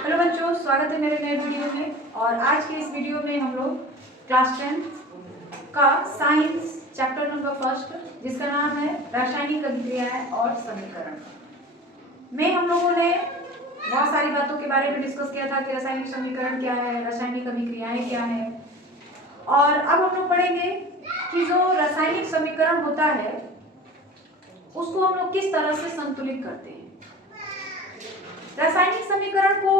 Hello बच्चों, स्वागत है मेरे नए वीडियो में। और आज के इस वीडियो में हम लोग क्लास 10 का साइंस चैप्टर नंबर फर्स्ट, जिसका नाम है रासायनिक अभिक्रियाएं और समीकरण में हम लोगों ने बहुत सारी बातों के बारे में डिस्कस किया था कि रासायनिक समीकरण क्या है, रासायनिक अभिक्रियाएं क्या है। और अब हम लोग पढ़ेंगे कि जो रासायनिक समीकरण होता है उसको हम लोग किस तरह से संतुलित करते हैं। रासायनिक समीकरण को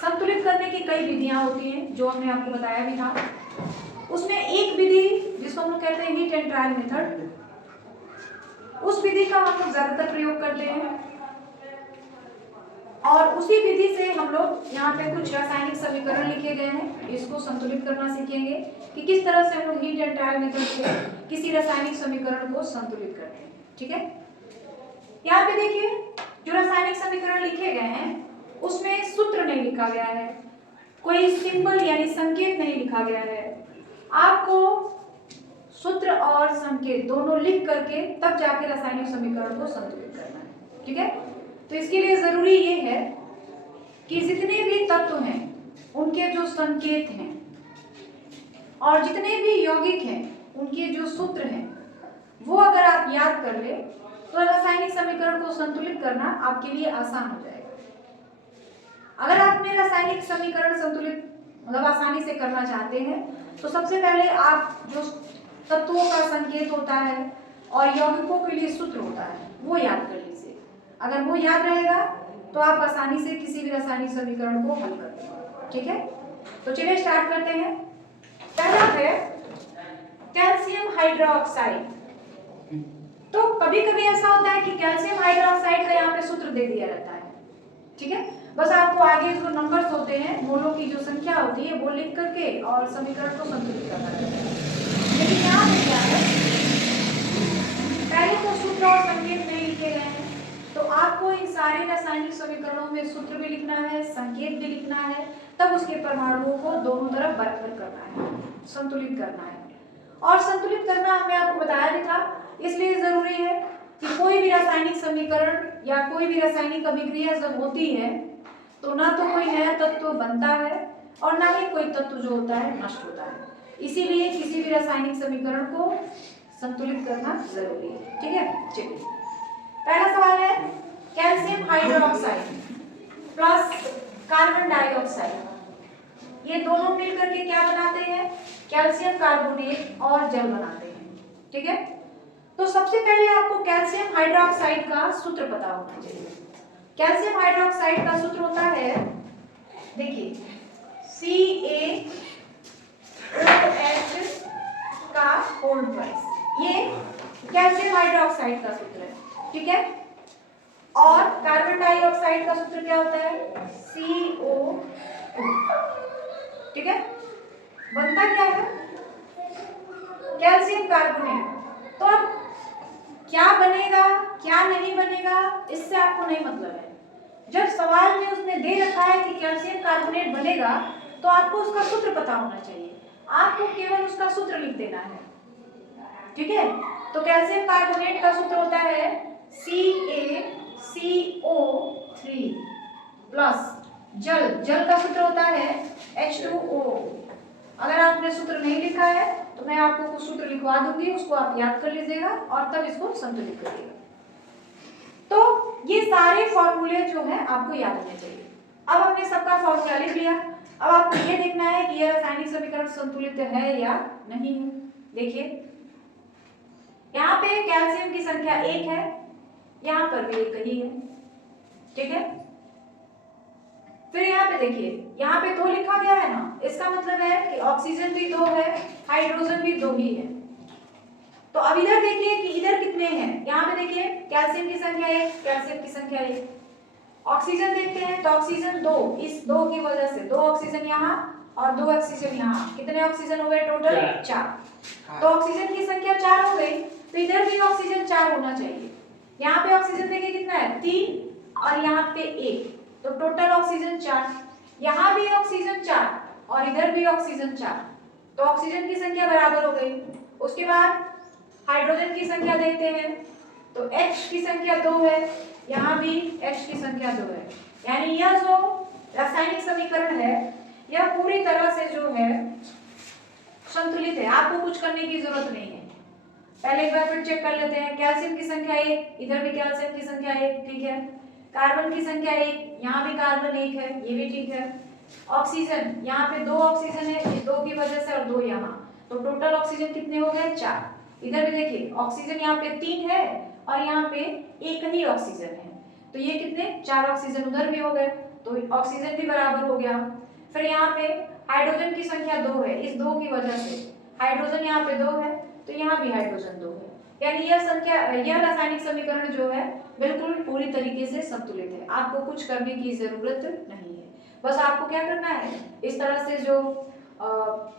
संतुलित करने की कई विधियां होती हैं, जो हमने आपको बताया भी था। उसमें एक विधि जिसको हम लोग कहते हैं हीट एंड ट्रायल मेथड, उस विधि का हम लोग ज्यादातर प्रयोग करते हैं। और उसी विधि से हम लोग यहाँ पे कुछ रासायनिक समीकरण लिखे गए हैं, इसको संतुलित करना सीखेंगे कि किस तरह से हम लोग हीट एंड ट्रायल मेथड से किसी रासायनिक समीकरण को संतुलित करते हैं। ठीक है, यहाँ पे देखिए जो रासायनिक समीकरण लिखे गए हैं उसमें सूत्र नहीं लिखा गया है, कोई सिंबल यानी संकेत नहीं लिखा गया है। आपको सूत्र और संकेत दोनों लिख करके तब जाके रासायनिक समीकरण को संतुलित करना है। ठीक है, तो इसके लिए जरूरी ये है कि जितने भी तत्व हैं उनके जो संकेत हैं और जितने भी यौगिक हैं उनके जो सूत्र हैं वो अगर आप याद कर ले तो रासायनिक समीकरण को संतुलित करना आपके लिए आसान हो जाएगा। अगर आपने रासायनिक समीकरण संतुलित मतलब आसानी से करना चाहते हैं तो सबसे पहले आप जो तत्वों का संकेत होता है और यौगिकों के लिए सूत्र होता है वो याद कर लीजिए। अगर वो याद रहेगा तो आप आसानी से किसी भी रासायनिक समीकरण को हल कर देंगे। ठीक है, तो चलिए स्टार्ट करते हैं। पहला है कैल्शियम हाइड्रोक्साइड। तो कभी कभी ऐसा होता है कि कैल्शियम हाइड्रोक्साइड का यहाँ पे सूत्र दे दिया रहता है। ठीक है, बस आपको आगे जो नंबर्स होते हैं, मोलों की जो संख्या होती है वो लिख करके और समीकरण को संतुलित करना रहता है। लेकिन यहाँ पे क्या है, पहले तो सूत्र और संकेत नहीं लिखे गए हैं, तो आपको इन सारे रासायनिक समीकरणों में सूत्र भी लिखना है, संकेत भी लिखना है, तब उसके परमाणुओं को दोनों तरफ बराबर करना है, संतुलित करना है। और संतुलित करना हमने आपको बताया भी था, इसलिए जरूरी है कि कोई भी रासायनिक समीकरण या कोई भी रासायनिक अभिक्रिया जब होती है तो ना तो कोई नया तत्व बनता है और ना ही कोई तत्व जो होता है नष्ट होता है। इसीलिए किसी भी रासायनिक समीकरण को संतुलित करना जरूरी है। ठीक है, चलिए पहला सवाल है calcium hydroxide plus carbon dioxide, ये दोनों मिलकर के क्या बनाते हैं, कैल्शियम कार्बोनेट और जल बनाते हैं। ठीक है, तो सबसे पहले आपको कैल्शियम हाइड्रोक्साइड का सूत्र पता होना चाहिए। कैल्शियम हाइड्रोक्साइड का सूत्र होता है, देखिए CaOH का होल ट्वाइस, ये कैल्शियम हाइड्रोक्साइड का सूत्र है। ठीक है, और कार्बन डाइऑक्साइड का सूत्र क्या होता है, CO2। ठीक है, बनता क्या है, कैल्शियम कार्बोनेट। तो अब क्या बनेगा क्या नहीं बनेगा इससे आपको नहीं मतलब है। जब सवाल में उसने दे रखा है कि कैल्शियम कार्बोनेट बनेगा तो आपको उसका सूत्र पता होना चाहिए, आपको केवल उसका सूत्र लिख देना है। ठीक है, तो कैल्शियम कार्बोनेट का सूत्र होता है CaCO3 प्लस जल का सूत्र होता है H2O। अगर आपने सूत्र नहीं लिखा है तो मैं आपको कुछ सूत्र लिखवा दूंगी, उसको आप याद कर लीजिएगा और तब इसको संतुलित करिएगा। तो ये सारे फॉर्मूले जो है आपको याद होने चाहिए। अब हमने सबका फॉर्मूला लिख लिया, अब आपको ये देखना है कि यह रासायनिक समीकरण संतुलित है या नहीं है। देखिए यहाँ पे कैल्शियम की संख्या 1 है, यहाँ पर भी 1 ही है। ठीक है, फिर यहाँ पे देखिए यहाँ पे 2 लिखा गया है ना, इसका मतलब है कि ऑक्सीजन भी 2 है, हाइड्रोजन भी 2 ही है। तो अब इधर देखिए कि इधर कितने हैं, यहाँ पे देखिए कैल्शियम की संख्या 1, कैल्शियम की संख्या 1। ऑक्सीजन देखते हैं तो ऑक्सीजन 2, इस 2 की वजह से 2 ऑक्सीजन यहाँ और 2 ऑक्सीजन यहाँ, कितने ऑक्सीजन हो गए टोटल 4। तो ऑक्सीजन की संख्या 4 हो गई, तो इधर भी ऑक्सीजन 4 होना चाहिए। यहाँ पे ऑक्सीजन देखिए कितना है 3 और यहाँ पे 1, तो टोटल ऑक्सीजन 4। यहाँ भी ऑक्सीजन 4 और इधर भी ऑक्सीजन 4, तो ऑक्सीजन की संख्या बराबर हो गई। उसके बाद हाइड्रोजन की संख्या देखते हैं तो H की संख्या 2 है, यहाँ भी H की संख्या 2 है, यानी यह जो रासायनिक समीकरण है यह पूरी तरह से जो है संतुलित है, आपको कुछ करने की जरूरत नहीं है। पहले एक बार फिर चेक कर लेते हैं। कैल्शियम की संख्या 1, इधर भी कैल्शियम की संख्या 1, ठीक है। कार्बन की संख्या 1, यहाँ भी कार्बन 1 है, ये भी ठीक है। ऑक्सीजन, यहाँ पे 2 ऑक्सीजन है, इस 2 की वजह से, और 2 यहाँ, तो टोटल ऑक्सीजन कितने हो गए? 4। इधर भी देखिए ऑक्सीजन यहाँ पे 3 है और यहाँ पे 1 ही ऑक्सीजन है, तो ये कितने? 4 ऑक्सीजन उधर भी हो गए, तो ऑक्सीजन भी बराबर हो गया। फिर यहाँ पे हाइड्रोजन की संख्या 2 है, इस 2 की वजह से हाइड्रोजन यहाँ पे 2 है, तो यहाँ भी हाइड्रोजन 2 है। यानी यह रासायनिक समीकरण जो है बिल्कुल पूरी तरीके से संतुलित है, आपको कुछ करने की जरूरत नहीं है। बस आपको क्या करना है, इस तरह से जो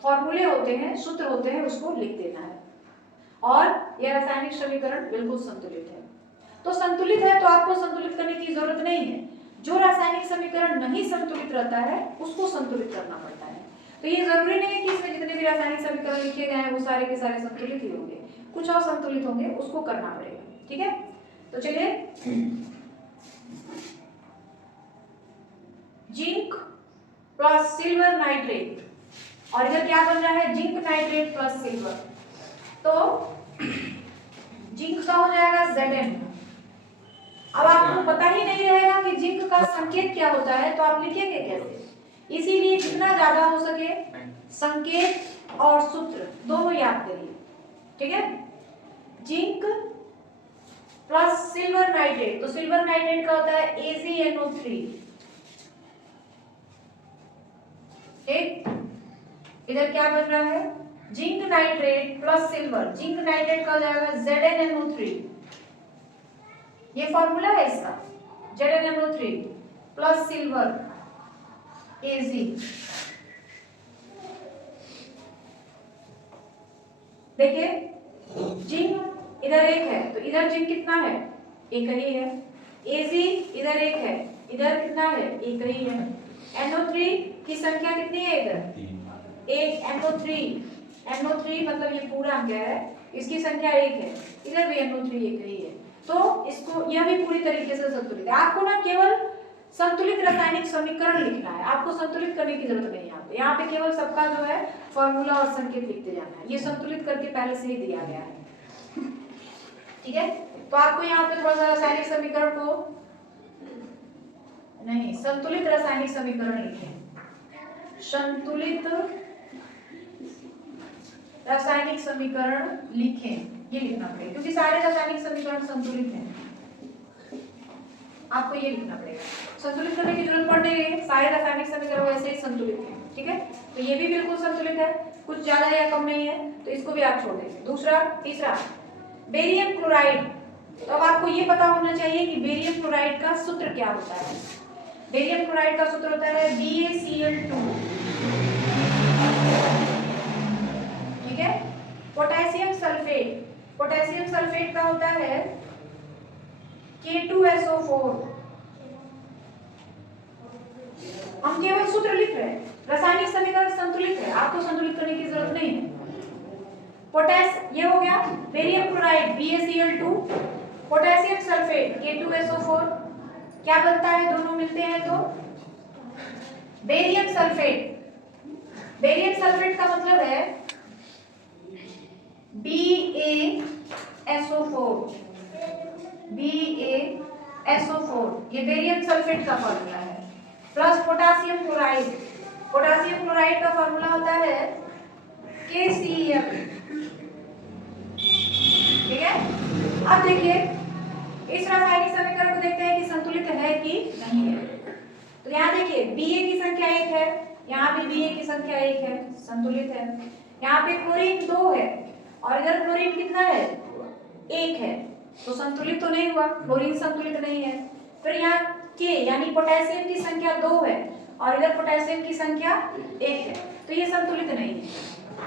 फॉर्मूले होते हैं, सूत्र होते हैं, उसको लिख देना है और यह रासायनिक समीकरण बिल्कुल संतुलित है। तो संतुलित है तो आपको संतुलित करने की जरूरत नहीं है। जो रासायनिक समीकरण नहीं संतुलित रहता है उसको संतुलित करना पड़ता है। तो ये जरूरी नहीं है कि इसमें जितने भी रासायनिक समीकरण लिखे गए हैं वो सारे के सारे संतुलित ही होंगे, कुछ और संतुलित होंगे, उसको करना पड़ेगा, ठीक है। तो चलिए, जिंक प्लस सिल्वर नाइट्रेट, और इधर क्या बन रहा है? जिंक नाइट्रेट प्लस सिल्वर, तो जिंक का हो जाएगा Zn। अब आपको पता ही नहीं रहेगा कि जिंक का संकेत क्या होता है, तो आप लिखेंगे कैसे? इसीलिए जितना ज्यादा हो सके संकेत और सूत्र दोनों याद करिए, ठीक है। जिंक प्लस सिल्वर नाइट्रेट, तो सिल्वर नाइट्रेट का होता है AgNO3, ठीक। इधर क्या बन रहा है? Zinc nitrate plus silver, zinc nitrate का हो जाएगा ZnNO3, ये फॉर्मूला है इसका, ZnNO3 प्लस सिल्वर Ag। देखिए जिंक इधर 1 है, तो इधर जिंक कितना है? 1 ही है। Ag इधर 1 है, इधर कितना है? 1 ही है। NO3 की संख्या कितनी है? इधर 1, NO3 मतलब ये पूरा क्या है, इसकी संख्या 1 है, इधर भी NO3 1 ही है, तो इसको यह भी पूरी तरीके से संतुलित है। आपको ना केवल संतुलित रासायनिक समीकरण लिखना है, आपको संतुलित करने की जरूरत नहीं है। यहाँ पे केवल सबका जो है फॉर्मूला और संकेत लिखते जाना है, ये संतुलित करके पहले से ही दिया गया है, ठीक है। तो आपको यहाँ पे थोड़ा सा रासायनिक समीकरण को नहीं, संतुलित रासायनिक समीकरण लिखें, संतुलित रासायनिक समीकरण लिखें, ये लिखना पड़ेगा, क्योंकि सारे रासायनिक समीकरण संतुलित हैं, आपको ये लिखना पड़ेगा। संतुलित करने की जरूरत पड़ रही है, सारे रासायनिक समीकरण वैसे ही संतुलित हैं, ठीक है। तो ये भी बिल्कुल संतुलित है, कुछ ज्यादा या कम नहीं है, तो इसको भी आप छोड़ देंगे। दूसरा, तीसरा, बेरियम क्लोराइड, तो अब आपको ये पता होना चाहिए कि बेरियम क्लोराइड का सूत्र क्या होता है। बेरियम क्लोराइड का सूत्र होता है BaCl2, ठीक है। पोटेशियम सल्फेट, पोटेशियम सल्फेट का होता है K2SO4। हम केवल सूत्र लिख रहे हैं, रासायनिक समीकरण संतुलित है, आपको संतुलित करने की जरूरत नहीं है। पोटेस ये हो गया, barium chloride BaCl2, potassium sulphate K2SO4, क्या बनता है? दोनों मिलते हैं तो बेरियम सल्फेट। बेरियम सल्फेट का मतलब है BaSO4, ये बेरियम सल्फेट का फॉर्मूला है, plus potassium chloride, potassium chloride का फॉर्मूला होता है KCl, ठीक है। अब देखिए इस रासायनिक समीकरण को देखते हैं कि संतुलित है कि नहीं है। तो यहाँ देखिए Ba की संख्या 1 है, यहाँ पे Ba की संख्या 1 है, संतुलित है। यहाँ पे क्लोरीन 2 है और इधर क्लोरीन कितना है? 1 है, तो संतुलित तो नहीं हुआ, क्लोरीन संतुलित नहीं है। फिर यहाँ K यानी पोटेशियम की संख्या 2 है और इधर पोटेशियम की संख्या 1 है, तो ये संतुलित नहीं है।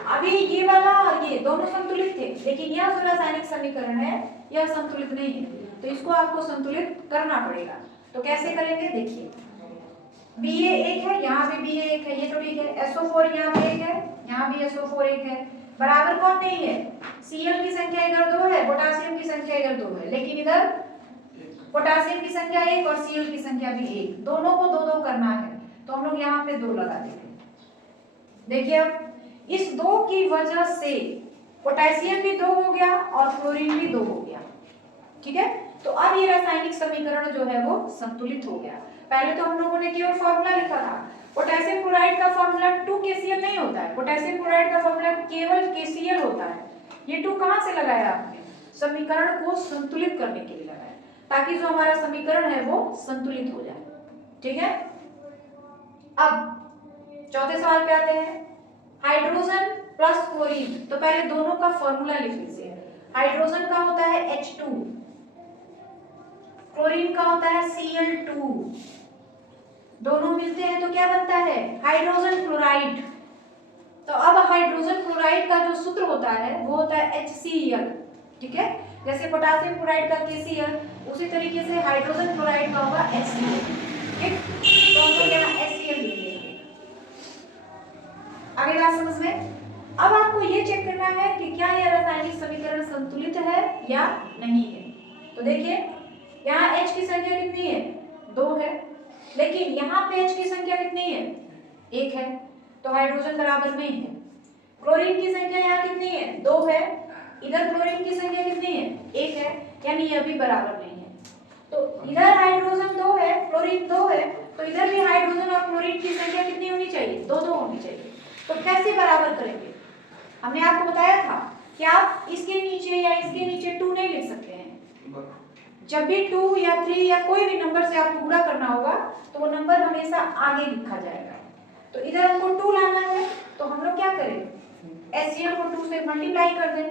अभी ये वाला और ये दोनों संतुलित थे, लेकिन यह जो रासायनिक समीकरण है यह संतुलित नहीं है, तो इसको आपको संतुलित करना पड़ेगा। तो कैसे करेंगे? देखिए Ba 1 है, यहाँ भी Ba 1 है, ये तो ठीक है। SO4 यहाँ पे 1 है, यहाँ भी SO4 1 है, बराबर कौन नहीं है? Cl की संख्या इधर 2 है, पोटेशियम की संख्या इधर 2 है, लेकिन इधर पोटेशियम की संख्या 1 और Cl की संख्या भी 1, दोनों को 2 2 करना है, लोग यहाँ पे 2 लगा देंगे। देखिए अब इस 2 की वजह से पोटेशियम भी 2 हो गया और क्लोरीन भी 2 हो गया। ठीक है, तो अब ये रासायनिक समीकरण जो है वो संतुलित हो गया। पहले तो हम लोगों ने केवल फॉर्मूला लिखा था। पोटेशियम क्लोराइड का फॉर्मूला 2KCl नहीं होता है, पोटेशियम क्लोराइड का फॉर्मूला केवल KCl होता है। ये 2 कहां से लगाया आपने? समीकरण को संतुलित करने के लिए लगाया, ताकि जो हमारा समीकरण है वो संतुलित हो जाए। ठीक है, अब चौथे सवाल पे आते हैं। हाइड्रोजन प्लस क्लोरीन, तो पहले दोनों का फॉर्मूला लिख लीजिए। हाइड्रोजन का होता है H2, क्लोरीन का होता है Cl2। दोनों मिलते हैं तो क्या बनता है? Hydrogen chloride. तो अब हाइड्रोजन क्लोराइड का जो सूत्र होता है वो होता है HCl। ठीक है, जैसे पोटेशियम क्लोराइड का KCl, उसी तरीके से हाइड्रोजन क्लोराइड का होगा HCl। ठीक, तो हम लोग यहाँ HCl लिख लेंगे। आगे बात समझ में? अब आपको ये चेक करना है कि क्या यह रासायनिक समीकरण संतुलित है या नहीं है। तो देखिए यहाँ H की संख्या कितनी है? 2 है, लेकिन यहाँ पे H की संख्या कितनी है? 1 है, तो हाइड्रोजन बराबर में है। क्लोरीन की संख्या यहाँ कितनी है? 2 है, इधर क्लोरीन की संख्या कितनी है? 1 है, यानी यह भी बराबर नहीं है। तो इधर हाइड्रोजन 2 है, क्लोरीन 2 है, तो इधर भी हाइड्रोजन और क्लोरीन की संख्या कितनी होनी चाहिए? 2-2 होनी चाहिए। तो कैसे बराबर करेंगे? हमने आपको बताया था कि आप इसके नीचे या इसके नीचे 2 नहीं लिख सकते हैं। जब भी 2 या 3 या कोई भी नंबर से आपको गुणा करना होगा तो वो नंबर हमेशा आगे लिखा जाएगा। तो इधर हमको 2 लाना है, तो हम लोग क्या करें? HCl को 2 से मल्टीप्लाई कर दें।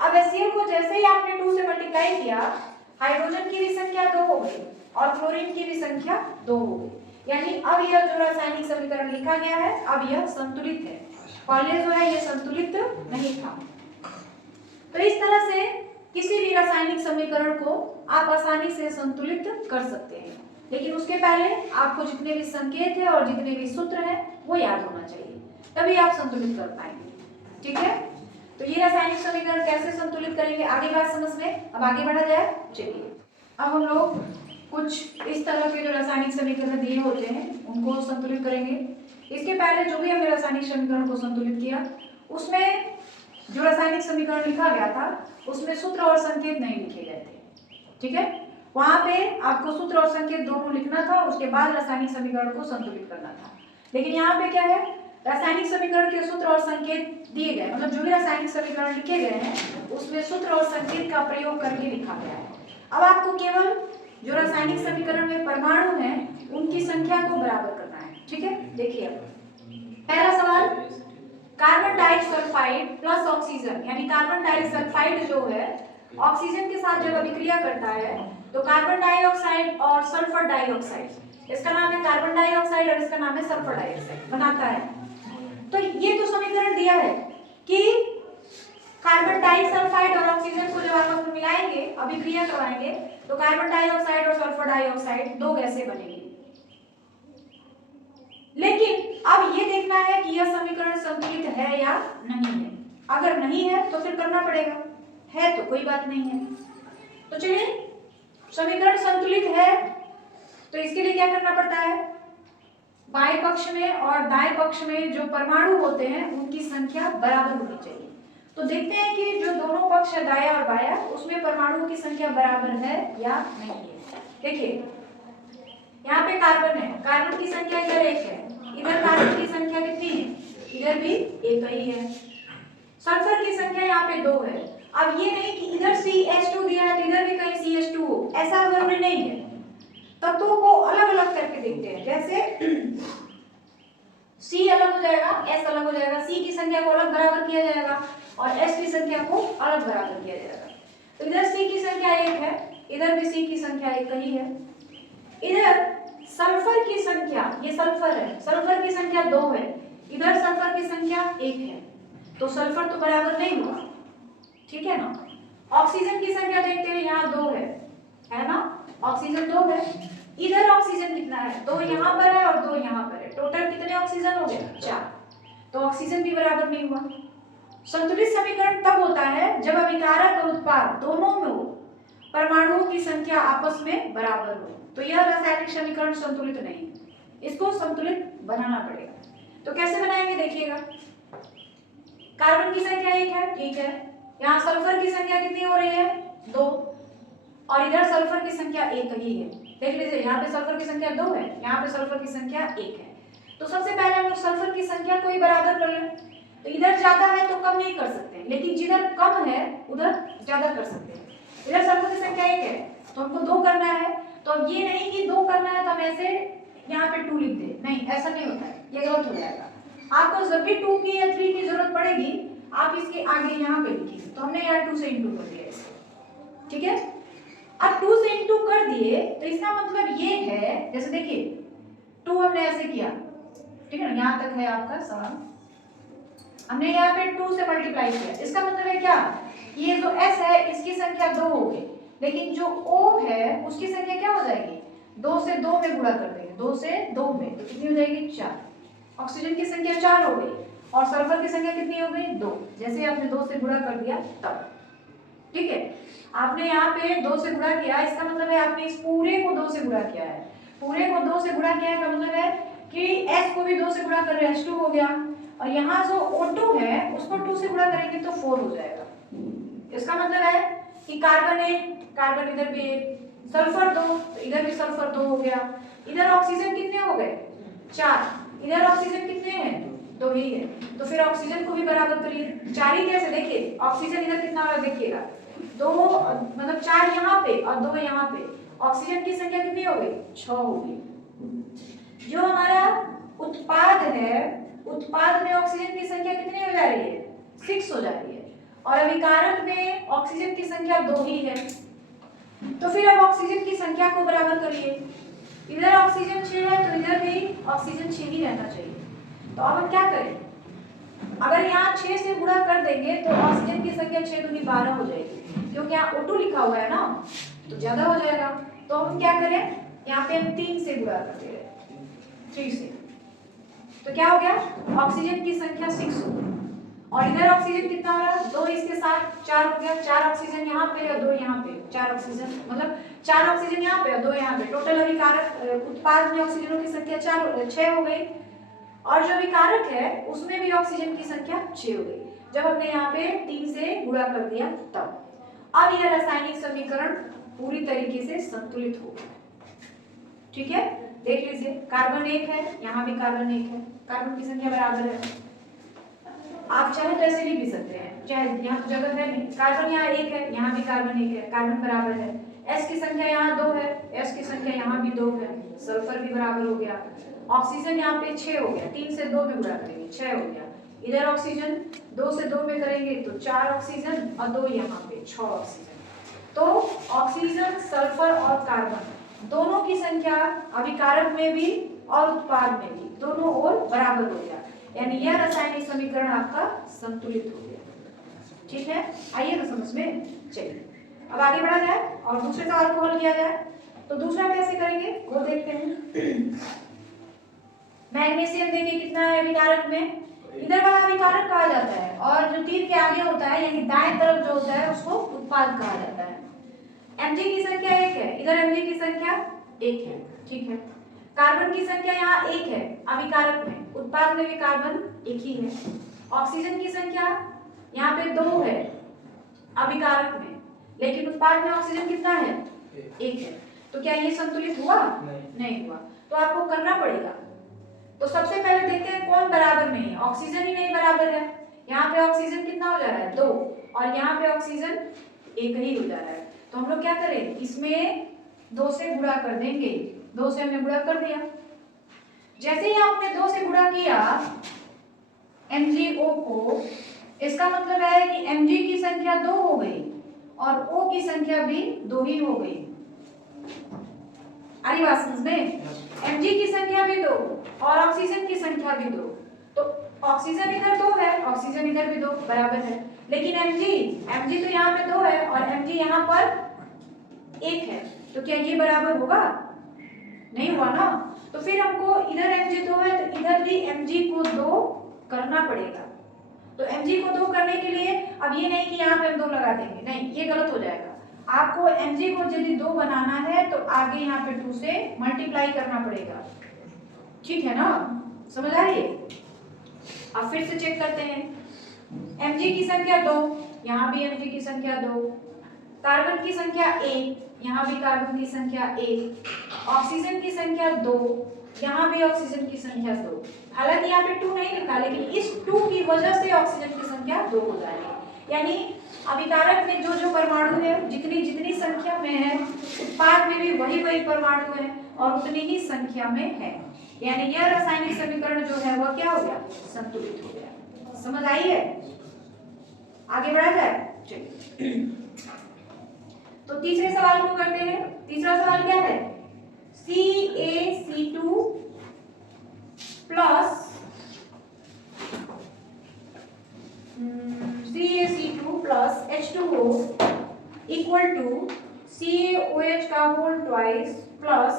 अब HCl को जैसे ही आपने 2 से मल्टीप्लाई किया, हाइड्रोजन की भी संख्या 2 हो गई और क्लोरीन की भी संख्या 2 हो गई, यानी अब यह जो रासायनिक समीकरण लिखा गया है अब यह संतुलित है। पहले जो है यह संतुलित नहीं था। तो इस तरह से किसी भी रासायनिक समीकरण को आप आसानी से संतुलित कर सकते हैं, लेकिन उसके पहले आपको जितने भी संकेत है और जितने भी सूत्र हैं वो याद होना चाहिए, तभी आप संतुलित कर पाएंगे। ठीक है, तो ये रासायनिक समीकरण कैसे संतुलित करेंगे आगे बात समझ में। अब आगे बढ़ा जाए, चलिए अब हम लोग कुछ इस तरह के जो रासायनिक समीकरण दिए होते हैं उनको संतुलित करेंगे। इसके पहले जो भी हमने रासायनिक समीकरण को संतुलित किया उसमें जो रासायनिक समीकरण लिखा गया था उसमें सूत्र और संकेत नहीं लिखे गए थे। ठीक है, वहां पे आपको सूत्र और संकेत दोनों लिखना था, उसके बाद रासायनिक समीकरण को संतुलित करना था। लेकिन यहाँ पे क्या है, रासायनिक समीकरण के सूत्र और संकेत दिए गए, मतलब जो भी रासायनिक समीकरण लिखे गए हैं उसमें सूत्र और संकेत का प्रयोग करके लिखा गया है। अब आपको केवल जो रासायनिक समीकरण में परमाणु हैं उनकी संख्या को बराबर करना है। ठीक है, देखिए पहला सवाल, कार्बन डाइसल्फाइड प्लस ऑक्सीजन, यानी कार्बन डाइसल्फाइड जो है ऑक्सीजन के साथ जब अभिक्रिया करता है तो कार्बन डाइऑक्साइड और सल्फर डाइऑक्साइड, इसका नाम है कार्बन डाइऑक्साइड और इसका नाम है सल्फर डाइऑक्साइड बनाता है। तो ये तो समीकरण दिया है कि कार्बन डाइसल्फाइड और ऑक्सीजन को जब आपस में मिलाएंगे, अभिक्रिया करवाएंगे, तो कार्बन डाइऑक्साइड और सल्फर डाइऑक्साइड 2 गैसें बनेंगी। लेकिन अब ये देखना है कि यह समीकरण संतुलित है या नहीं है। अगर नहीं है तो फिर करना पड़ेगा, है तो कोई बात नहीं है। तो चलिए, समीकरण संतुलित है तो इसके लिए क्या करना पड़ता है, बाएं पक्ष में और दाएं पक्ष में जो परमाणु होते हैं उनकी संख्या बराबर होनी चाहिए। तो देखते हैं कि जो दोनों पक्ष है दाया और बाया उसमें परमाणुओं की संख्या बराबर है या नहीं है। देखिए यहाँ पे कार्बन है, कार्बन की संख्या इधर 1 है, इधर कार्बन की संख्या कितनी है, इधर भी 1 ही है। सल्फर की संख्या यहाँ पे 2 है। अब ये नहीं कि इधर CH2 दिया है तो इधर भी कहीं CH2 हो, ऐसा जरूरी नहीं है। तत्वों को अलग अलग करके देखते हैं, जैसे C अलग हो जाएगा, S अलग हो जाएगा, C की संख्या को अलग बराबर किया जाएगा और S की संख्या को अलग बराबर किया जाएगा। तो इधर C की संख्या 1 है, इधर भी C की संख्या 1 ही है। इधर सल्फर की संख्या, ये सल्फर है, सल्फर की संख्या 2 है, इधर सल्फर की संख्या 1 है, तो सल्फर तो बराबर नहीं हुआ। ठीक है ना। ऑक्सीजन की संख्या देखते हैं, यहाँ 2 है ना, ऑक्सीजन 2 है। इधर ऑक्सीजन कितना है, 2 यहाँ पर है और 2 यहाँ पर है, टोटल कितने ऑक्सीजन हो गए, 4। तो ऑक्सीजन भी बराबर नहीं हुआ। संतुलित समीकरण तब होता है जब अभिकारक और उत्पाद दोनों में हो, परमाणुओं की संख्या आपस में बराबर हो, तो यह रासायनिक समीकरण संतुलित नहीं, इसको संतुलित बनाना पड़ेगा। तो कैसे बनाएंगे देखिएगा, कार्बन की संख्या 1 है, ठीक है, यहाँ सल्फर की संख्या कितनी हो रही है 2, और इधर सल्फर की संख्या 1 ही है। देख लीजिए, यहाँ पे सल्फर की संख्या 2 है, यहाँ पे सल्फर की संख्या 1 है। तो सबसे पहले हम लोग सल्फर की संख्या को ही बराबर कर लें। तो इधर ज्यादा है तो कम नहीं कर सकते, लेकिन जिधर कम है उधर ज्यादा कर सकते हैं। इधर सल्फर की संख्या 1 है तो हमको 2 करना है, तो अब ये नहीं कि 2 करना है तो हम ऐसे यहाँ पे 2 लिख दे, नहीं ऐसा नहीं होता है, ये गलत हो जाएगा। आपको जब भी 2 की या 3 की जरूरत पड़ेगी आप इसके आगे यहाँ पे लिखिए। तो हमने यहाँ 2 से इंटू कर दिया इसे, ठीक है। अब 2 से इंटू कर दिए तो इसका मतलब ये है, जैसे देखिए 2 हमने ऐसे किया, ठीक है ना, यहाँ तक है आपका सवाल। हमने यहाँ पे 2 से मल्टीप्लाई किया, इसका मतलब है क्या, ये जो s है इसकी संख्या 2 हो गई, लेकिन जो O है उसकी संख्या क्या हो जाएगी, 2 से 2 में गुणा कर देंगे, 2 से 2 में तो कितनी हो जाएगी 4। ऑक्सीजन की संख्या 4 हो गई और सल्फर की संख्या कितनी हो गई 2, जैसे आपने 2 से गुणा कर दिया तब, ठीक है। आपने यहाँ पे 2 से गुणा किया, इसका मतलब है आपने इस पूरे को 2 से गुणा किया है, पूरे को 2 से गुणा किया का मतलब है कि S को भी 2 से गुणा कर रहे हैं, H2 हो गया, और यहाँ जो O2 है उसको 2 से गुणा करेंगे तो 4 हो जाएगा। इसका मतलब है कि कार्बन 1, कार्बन इधर भी 1, सल्फर 2 तो इधर भी सल्फर 2 हो गया। इधर ऑक्सीजन कितने हो गए 4, इधर ऑक्सीजन कितने हैं 2 ही है, तो फिर ऑक्सीजन को भी बराबर करिए। 4 ही कैसे, देखिए ऑक्सीजन इधर कितना हो रहा है देखिएगा, 2 मतलब 4 यहाँ पे और 2 यहाँ पे, ऑक्सीजन की संख्या कितनी हो गई 6 हो गई। जो हमारा उत्पाद है, उत्पाद में ऑक्सीजन की संख्या कितनी हो जा रही है 6 हो जा रही है, और अभिकारक में ऑक्सीजन की संख्या 2 ही है। तो फिर अब ऑक्सीजन की संख्या को बराबर करिए, इधर ऑक्सीजन 6 है तो इधर भी ऑक्सीजन 6 ही रहना चाहिए। तो अब हम क्या करें, अगर यहाँ 6 से गुणा कर देंगे तो ऑक्सीजन की संख्या 6 दूनी 12 हो जाएगी, क्योंकि यहाँ O2 लिखा हुआ है ना तो ज्यादा हो जाएगा। तो हम क्या करें, यहाँ पे हम 3 से गुणा कर दे रहे हैं, 3 से, तो क्या हो गया ऑक्सीजन की संख्या 6 हो गई, और इधर ऑक्सीजन कितना हो रहा है 2, इसके साथ 4 हो गया, 4 ऑक्सीजन यहाँ पे और 2 यहाँ पे, 4 ऑक्सीजन मतलब 4 ऑक्सीजन यहाँ पे और 2 यहाँ पे, टोटल अभिकारक उत्पाद में ऑक्सीजनों की संख्या 6 हो गई, और जो अभिकारक है उसमें भी ऑक्सीजन की संख्या 6 हो गई, जब हमने यहाँ पे 3 से गुणा कर दिया तब। अब यह रासायनिक समीकरण पूरी तरीके से संतुलित हो गया, ठीक है। देख लीजिए, कार्बन 1 है, यहाँ भी कार्बन 1 है, कार्बन की संख्या बराबर है, आप चाहे तो ऐसे लिख भी सकते हैं, चाहे यहाँ तो जगह है नहीं, कार्बन यहाँ 1 है, यहाँ भी कार्बन 1 है, कार्बन बराबर है, S की संख्या यहाँ 2 है, S की संख्या यहाँ भी 2 है, सल्फर भी बराबर हो गया, ऑक्सीजन यहाँ पे 6 हो गया, 3 से 2 में गुणा करेंगे 6 हो गया, इधर ऑक्सीजन 2 से 2 में करेंगे तो 4 ऑक्सीजन और 2 यहाँ पे 6 ऑक्सीजन। तो ऑक्सीजन, सल्फर और कार्बन दोनों की संख्या अभिकारक में भी और उत्पाद में भी दोनों ओर बराबर हो गया, यानी यह रासायनिक समीकरण आपका संतुलित हो गया, ठीक है। आइए ना समझ में, चलिए अब आगे बढ़ा जाए और दूसरे सवाल को हल किया जाए। तो दूसरा कैसे करेंगे वो देखते हैं। मैग्नीशियम देखिए कितना है अभिकारक में, इधर वाला अभिकारक कहा जाता है, और जो तीर के आगे होता है यानी दाएं तरफ जो होता है उसको उत्पाद कहा जाता है। Mg की संख्या 1 है, इधर Mg की संख्या 1 है, ठीक है। कार्बन की संख्या यहाँ 1 है अभिकारक में, उत्पाद में भी कार्बन 1 ही है। ऑक्सीजन की संख्या यहाँ पे 2 है अभिकारक में, लेकिन उत्पाद में ऑक्सीजन कितना है 1 है। तो क्या ये संतुलित हुआ? नहीं हुआ। तो आपको करना पड़ेगा। तो सबसे पहले देखते हैं कौन बराबर नहीं है। ऑक्सीजन ही नहीं बराबर है, यहाँ पे ऑक्सीजन कितना हो जा रहा है 2 और यहाँ पे ऑक्सीजन 1 ही हो जा रहा है। तो हम लोग क्या करें, इसमें 2 से गुणा कर देंगे, 2 से हमने गुणा कर दिया। जैसे ही आपने 2 से गुणा किया MgO को, इसका मतलब है कि Mg की संख्या 2 हो गई और O की संख्या भी 2 ही हो गई। अरे बात समझ में, Mg की संख्या भी 2 और ऑक्सीजन की संख्या भी 2, तो ऑक्सीजन इधर 2 है, ऑक्सीजन इधर भी 2 बराबर है, लेकिन Mg तो यहाँ पे 2 है और Mg यहाँ पर 1 है, तो क्या ये बराबर होगा? नहीं हुआ ना। तो फिर हमको इधर Mg 2 है तो इधर भी Mg को 2 करना पड़ेगा। तो Mg को 2 करने के लिए अब ये नहीं कि यहाँ पे हम 2 लगा देंगे, नहीं, ये गलत हो जाएगा। आपको Mg को यदि 2 बनाना है तो आगे यहाँ पे 2 से मल्टीप्लाई करना पड़ेगा, ठीक है ना। समझ आ रही है? अब फिर से चेक करते हैं। Mg की संख्या 2, यहाँ भी Mg की संख्या 2, कार्बन की संख्या 1, यहाँ भी कार्बन की संख्या 1, ऑक्सीजन की संख्या 2, यहाँ भी ऑक्सीजन की संख्या 2। हालांकि यहाँ पे 2 नहीं लिखा, लेकिन इस 2 की वजह से ऑक्सीजन की संख्या 2 हो जाएगी। यानी अभिकारक में जो जो परमाणु है, जितनी जितनी संख्या में है, उत्पाद में भी वही वही परमाणु है और उतनी ही संख्या में है। यानी यह रासायनिक समीकरण जो है वह क्या हो गया? संतुलित हो गया। समझ आई है? आगे बढ़ा जाए? चलिए तो तीसरे सवाल को करते हैं। तीसरा सवाल क्या है? CaC2 plus CaC2 plus H2O equal to CaOH का होल ट्वाइस प्लस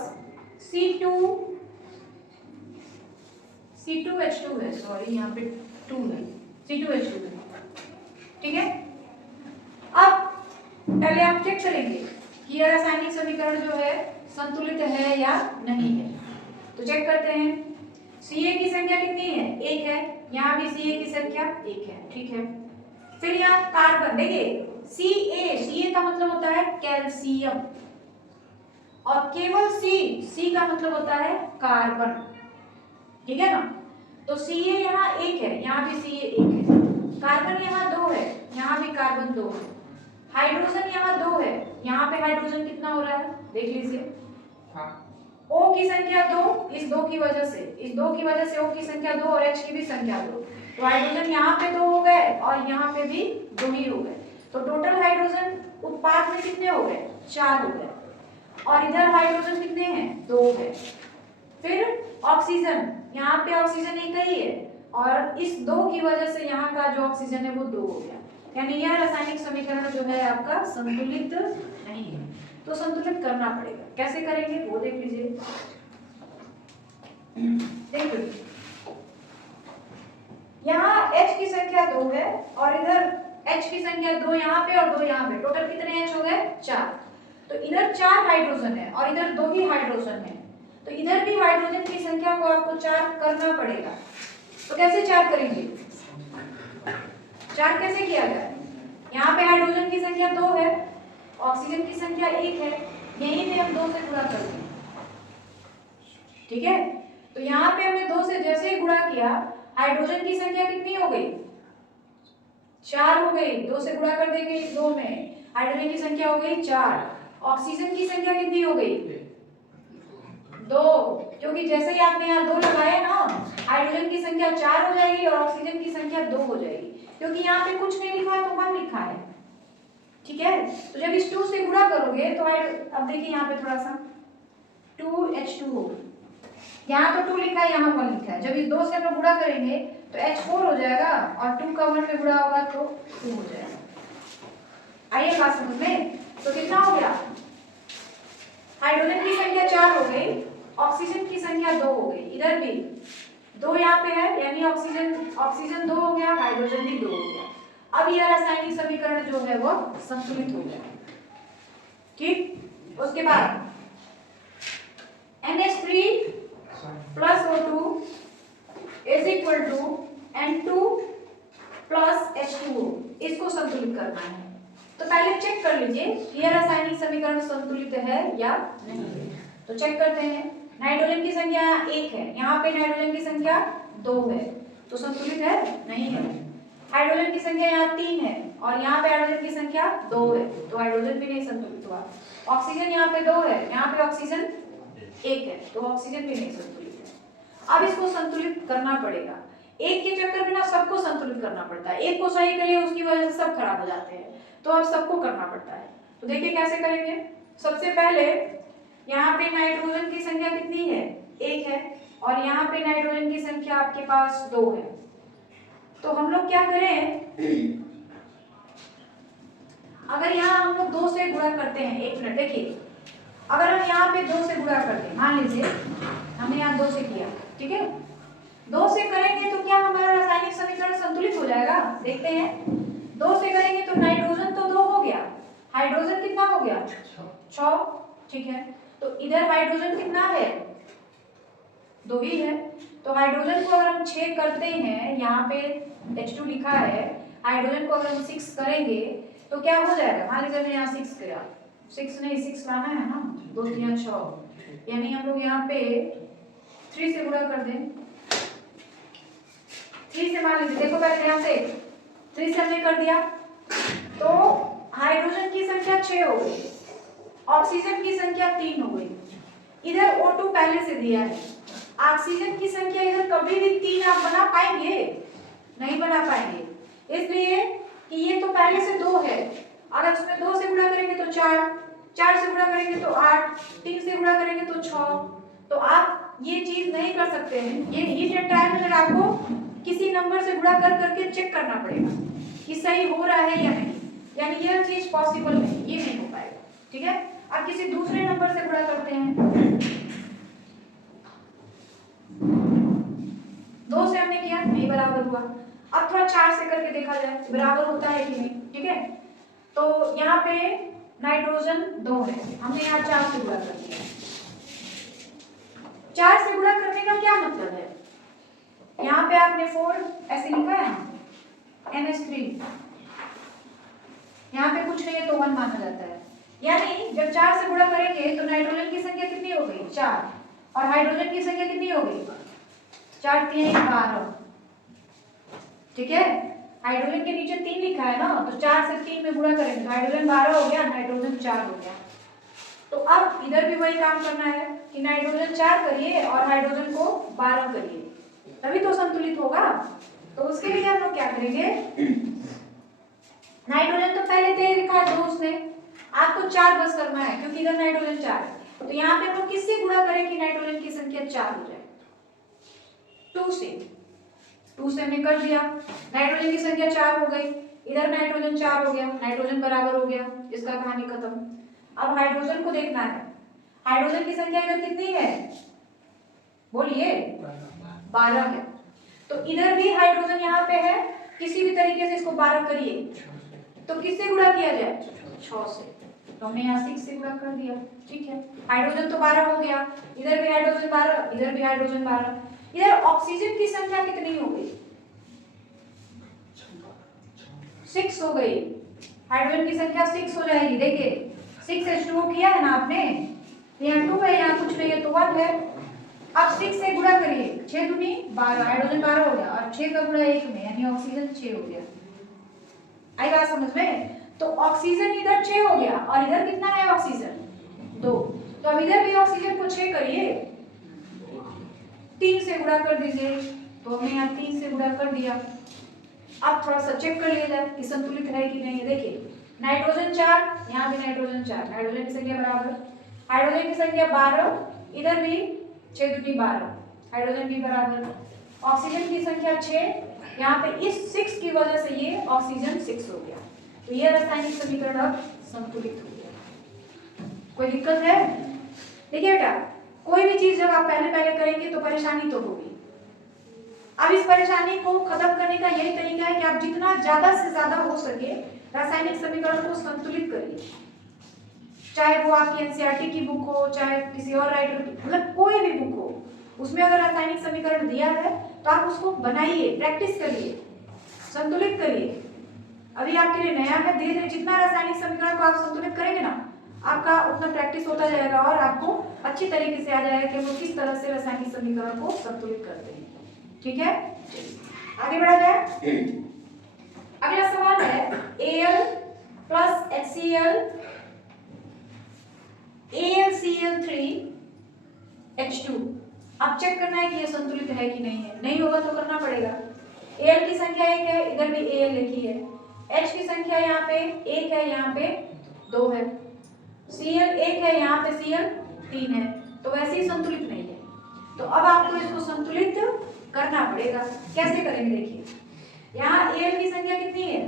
C2H2 है, सॉरी यहाँ पे 2 है, C2H2 है, ठीक है। अब पहले आप चेक करेंगे कि यह रासायनिक समीकरण जो है संतुलित है या नहीं है। तो चेक करते हैं। Ca की संख्या कितनी है? 1 है। यहाँ भी Ca की संख्या 1 है, ठीक है। फिर यहाँ कार्बन देखिए, Ca का मतलब होता है कैल्शियम और केवल C का मतलब होता है कार्बन, ठीक है ना। तो Ca यहाँ 1 है, यहाँ भी Ca 1 है। कार्बन यहाँ 2 है, यहाँ भी कार्बन 2 है। हाइड्रोजन यहाँ 2 है, यहाँ पे हाइड्रोजन कितना हो रहा है देख लीजिए। O की संख्या 2, इस 2 की वजह से, इस 2 की वजह से O की संख्या 2 और H की भी संख्या 2। तो हाइड्रोजन यहाँ पे 2 हो गए और यहाँ पे भी 2 ही हो गए। तो टोटल हाइड्रोजन उत्पाद में कितने हो गए? 4 हो गए। और इधर हाइड्रोजन कितने हैं? 2 है। फिर ऑक्सीजन, यहाँ पे ऑक्सीजन एक ही है और इस 2 की वजह से यहाँ का जो ऑक्सीजन है वो 2 हो गया। यानी यह रासायनिक समीकरण जो है आपका संतुलित नहीं है। तो संतुलित करना पड़ेगा। कैसे करेंगे वो देख लीजिए। देखिए यहाँ H की संख्या 2 है और इधर H की संख्या 2 यहाँ पे और 2 यहाँ पे, टोटल कितने H हो गए? 4। तो इधर 4 हाइड्रोजन है और इधर 2 ही हाइड्रोजन है। तो इधर भी हाइड्रोजन की संख्या को आपको 4 करना पड़ेगा। तो कैसे 4 करेंगे? 4 कैसे किया जाए? यहाँ पे हाइड्रोजन की संख्या 2 है, ऑक्सीजन की संख्या 1 है, यहीं पे हम 2 से गुणा कर देंगे, ठीक है। तो यहाँ पे हमने 2 से जैसे ही गुणा किया, हाइड्रोजन की संख्या कितनी हो गई? 4 हो गई। 2 से गुणा कर देंगे इस 2 में, हाइड्रोजन की संख्या हो गई 4। ऑक्सीजन की संख्या कितनी हो गई? 2, क्योंकि जैसे ही आपने यहाँ 2 लगाए ना, हाइड्रोजन की संख्या 4 हो जाएगी और ऑक्सीजन की संख्या 2 हो जाएगी। क्योंकि यहाँ पे कुछ नहीं लिखा है तो 1 लिखा है, ठीक है। तो जब इस 2 से गुणा करोगे तो अब देखिए यहाँ पे थोड़ा सा 2H2 होगा। यहाँ तो 2 लिखा है, यहाँ 1 लिखा है। जब इस 2 से हम लोग गुणा करेंगे तो H4 हो जाएगा और 2 का 1 में गुणा होगा तो 2 हो जाएगा। आइए बात समझ में। तो कितना हो गया? हाइड्रोजन की संख्या 4 हो गई, ऑक्सीजन की संख्या 2 हो गई। इधर भी 2 यहाँ पे है, यानी ऑक्सीजन 2 हो गया, हाइड्रोजन भी 2 हो गया। अब यह रासायनिक समीकरण जो है वो संतुलित हो गया, ठीक। उसके बाद NH3 plus O2 is equal to N2 plus H2O, इसको संतुलित करना है। तो पहले चेक कर लीजिए कि यह रासायनिक समीकरण संतुलित है या नहीं है। तो चेक करते हैं। नाइट्रोजन की संख्या 1 है, यहाँ पे नाइट्रोजन की संख्या 2 है, तो संतुलित है? नहीं है। हाइड्रोजन की संख्या यहाँ 3 है और यहाँ पे हाइड्रोजन की संख्या 2 है, तो हाइड्रोजन भी नहीं संतुलित हुआ। ऑक्सीजन यहाँ पे 2 है, यहाँ पे ऑक्सीजन 1 है, तो ऑक्सीजन भी नहीं संतुलित है। अब इसको संतुलित करना पड़ेगा। एक के चक्कर में ना सबको संतुलित करना पड़ता है। एक को सही करिए, उसकी वजह से सब खराब हो जाते हैं, तो अब सबको करना पड़ता है। तो देखिए कैसे करेंगे। सबसे पहले यहाँ पे नाइट्रोजन की संख्या कितनी है? 1 है और यहाँ पे नाइट्रोजन की संख्या आपके पास 2 है। तो हम लोग क्या करें, अगर यहाँ हम लोग 2 से गुणा करते हैं, 1 मिनट देखिए, अगर हम यहाँ पे 2 से गुणा करते हैं, मान लीजिए हमने यहाँ 2 से किया, ठीक है। 2 से करेंगे तो क्या हमारा रासायनिक समीकरण संतुलित हो जाएगा? देखते हैं। 2 से करेंगे तो नाइट्रोजन तो 2 हो गया, हाइड्रोजन कितना हो गया? 6, ठीक है। तो इधर हाइड्रोजन कितना है? 2 ही है। तो हाइड्रोजन को अगर हम 6 करते हैं, यहाँ पे H2 लिखा है, हाइड्रोजन को अगर हम 6 करेंगे तो क्या हो जाएगा? मान लीजिए मैं यहाँ 6 किया, 6 नहीं 6 लाना है ना, 2 3 6, यानी हम लोग यहाँ पे 3 से गुणा कर दें। 3 से मान लीजिए, देखो पहले यहाँ से 3 से हमने कर दिया तो हाइड्रोजन की संख्या 6 हो गई, ऑक्सीजन की संख्या 3 हो गई। इधर O2 पहले से दिया है, ऑक्सीजन की संख्या इधर कभी भी 3 आप बना पाएंगे? नहीं बना पाएंगे, इसलिए कि ये तो पहले से 2 है, अगर उसमें 2 से गुणा करेंगे तो 4, 4 से गुणा करेंगे तो 8, 3 से गुणा करेंगे तो 6। तो आप ये चीज नहीं कर सकते हैं। ये हीट आपको किसी नंबर से गुणा कर करके चेक करना पड़ेगा कि सही हो रहा है या नहीं, यानी यह चीज पॉसिबल नहीं, ये नहीं हो पाएगा। ठीक है, अब किसी दूसरे नंबर से गुणा करते हैं। 2 से हमने किया, नहीं बराबर हुआ। अब थोड़ा 4 से करके देखा जाए बराबर होता है कि नहीं। ठीक है, तो यहाँ पे नाइट्रोजन 2 है, हमने यहाँ 4 से गुणा कर दिया। 4 से गुणा करने का क्या मतलब है? यहाँ पे आपने 4 ऐसे लिखा है ना, NH3, यहाँ पे कुछ नहीं है तो 1 माना जाता है। यानी जब 4 से गुणा करेंगे तो नाइट्रोजन की संख्या कितनी हो गई? 4, और हाइड्रोजन की संख्या कितनी हो गई? 4 3 12। ठीक है, हाइड्रोजन के नीचे 3 लिखा है ना, तो 4 से 3 में गुणा करेंगे तो हाइड्रोजन 12 हो गया, नाइट्रोजन 4 हो गया। तो अब इधर भी वही काम करना है कि नाइट्रोजन 4 करिए और हाइड्रोजन को 12 करिए, तभी तो संतुलित होगा। तो उसके लिए हम लोग क्या करेंगे, नाइट्रोजन तो पहले दे रखा है 2 उसने, आपको 4 बस करना है क्योंकि इधर नाइट्रोजन 4 है। तो यहाँ पे हम लोग किससे गुणा करें कि नाइट्रोजन की संख्या 4 हो जाए? 2 से। 2 से हमने कर दिया, नाइट्रोजन की संख्या 4 हो गई, इधर नाइट्रोजन 4 हो गया, नाइट्रोजन बराबर हो गया, इसका कहानी खत्म। अब हाइड्रोजन को देखना है, हाइड्रोजन की संख्या इधर कितनी है? बोलिए, 12 है। तो इधर भी हाइड्रोजन यहाँ पे है, किसी भी तरीके से इसको 12 करिए, तो किससे गुणा किया जाए? 6 से। तो हमने यहाँ 6 से गुणा कर दिया। ठीक है, हाइड्रोजन तो 12 हो गया, इधर भी हाइड्रोजन 12, इधर भी हाइड्रोजन 12। इधर ऑक्सीजन की संख्या कितनी हो गई? 6 हो गई, हाइड्रोजन की संख्या 6 हो जाएगी। देखिए 6H2O किया है ना आपने, यहाँ 2 है, यहाँ कुछ नहीं है तो 1 है। अब 6 से गुणा करिए, 6 दूनी 12, हाइड्रोजन 12 हो गया, और 6 का गुणा 1 में यानी ऑक्सीजन 6 हो गया। आई बात समझ में? तो ऑक्सीजन इधर 6 हो गया और इधर कितना है ऑक्सीजन? 2। तो अब इधर भी ऑक्सीजन को 6 करिए, 3 से गुणा कर दीजिए, तो हमने यहाँ 3 से गुणा कर दिया। अब थोड़ा सा चेक कर लिया जाए कि संतुलित है कि नहीं। देखिए नाइट्रोजन 4, यहाँ भी नाइट्रोजन 4, नाइट्रोजन की संख्या बराबर, हाइड्रोजन की संख्या 12, इधर भी 6 दूनी 12, हाइड्रोजन भी बराबर, ऑक्सीजन की संख्या 6, यहाँ पे इस 6 की वजह से ये ऑक्सीजन 6 हो गया। तो ये रासायनिक समीकरण अब संतुलित हो गया। कोई दिक्कत है? देखिए बेटा, कोई भी चीज जब आप पहले पहले करेंगे तो परेशानी तो होगी। अब इस परेशानी को खत्म करने का यही तरीका है कि आप जितना ज्यादा से ज्यादा हो सके रासायनिक समीकरण को संतुलित करिए, चाहे वो आपकी एनसीईआरटी की बुक हो, चाहे किसी और राइटर की, मतलब कोई भी बुक हो, उसमें अगर रासायनिक समीकरण दिया है तो आप उसको बनाइए, प्रैक्टिस करिए, संतुलित करिए। अभी आपके लिए नया है, धीरे धीरे जितना रासायनिक समीकरण को आप संतुलित करेंगे ना, आपका उतना प्रैक्टिस होता जाएगा और आपको अच्छी तरीके से आ जाएगा कि वो किस तरह से रासायनिक समीकरण को संतुलित करते हैं। ठीक है, आगे बढ़ा जाए। अगला सवाल है Al plus HCl AlCl3 H2। अब चेक करना है कि ये संतुलित है कि नहीं है, नहीं होगा तो करना पड़ेगा। Al की संख्या 1 है, इधर भी Al एक ही है, H की संख्या यहाँ पे 1 है, यहाँ पे 2 है, Cl 1 है, यहाँ पे Cl 3 है, तो वैसे ही संतुलित नहीं है। तो अब आपको इसको संतुलित करना पड़ेगा। कैसे करेंगे? देखिए यहाँ Al की संख्या कितनी है?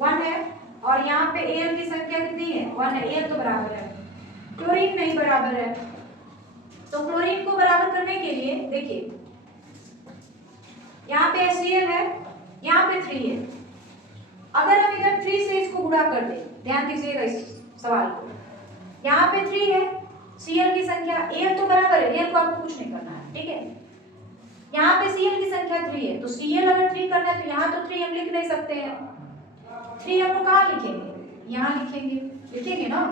1 है, और यहाँ पे Al की संख्या कितनी है? 1 है, Al तो बराबर है, क्लोरीन नहीं बराबर है। तो क्लोरीन को बराबर करने के लिए देखिए यहाँ पे HCl है, यहाँ पे 3 है, अगर हम इधर 3 से इसको गुणा कर दें, ध्यान दीजिएगा इस सवाल को, यहाँ पे 3 है, Cl की संख्या, Al तो बराबर है, Al को आपको कुछ नहीं करना है, ठीक है। यहाँ पे Cl की संख्या 3 है, तो Cl अगर 3 करना है तो यहाँ तो 3 हम लिख नहीं सकते हैं। 3 हम लोग कहाँ लिखेंगे? यहाँ लिखेंगे ना।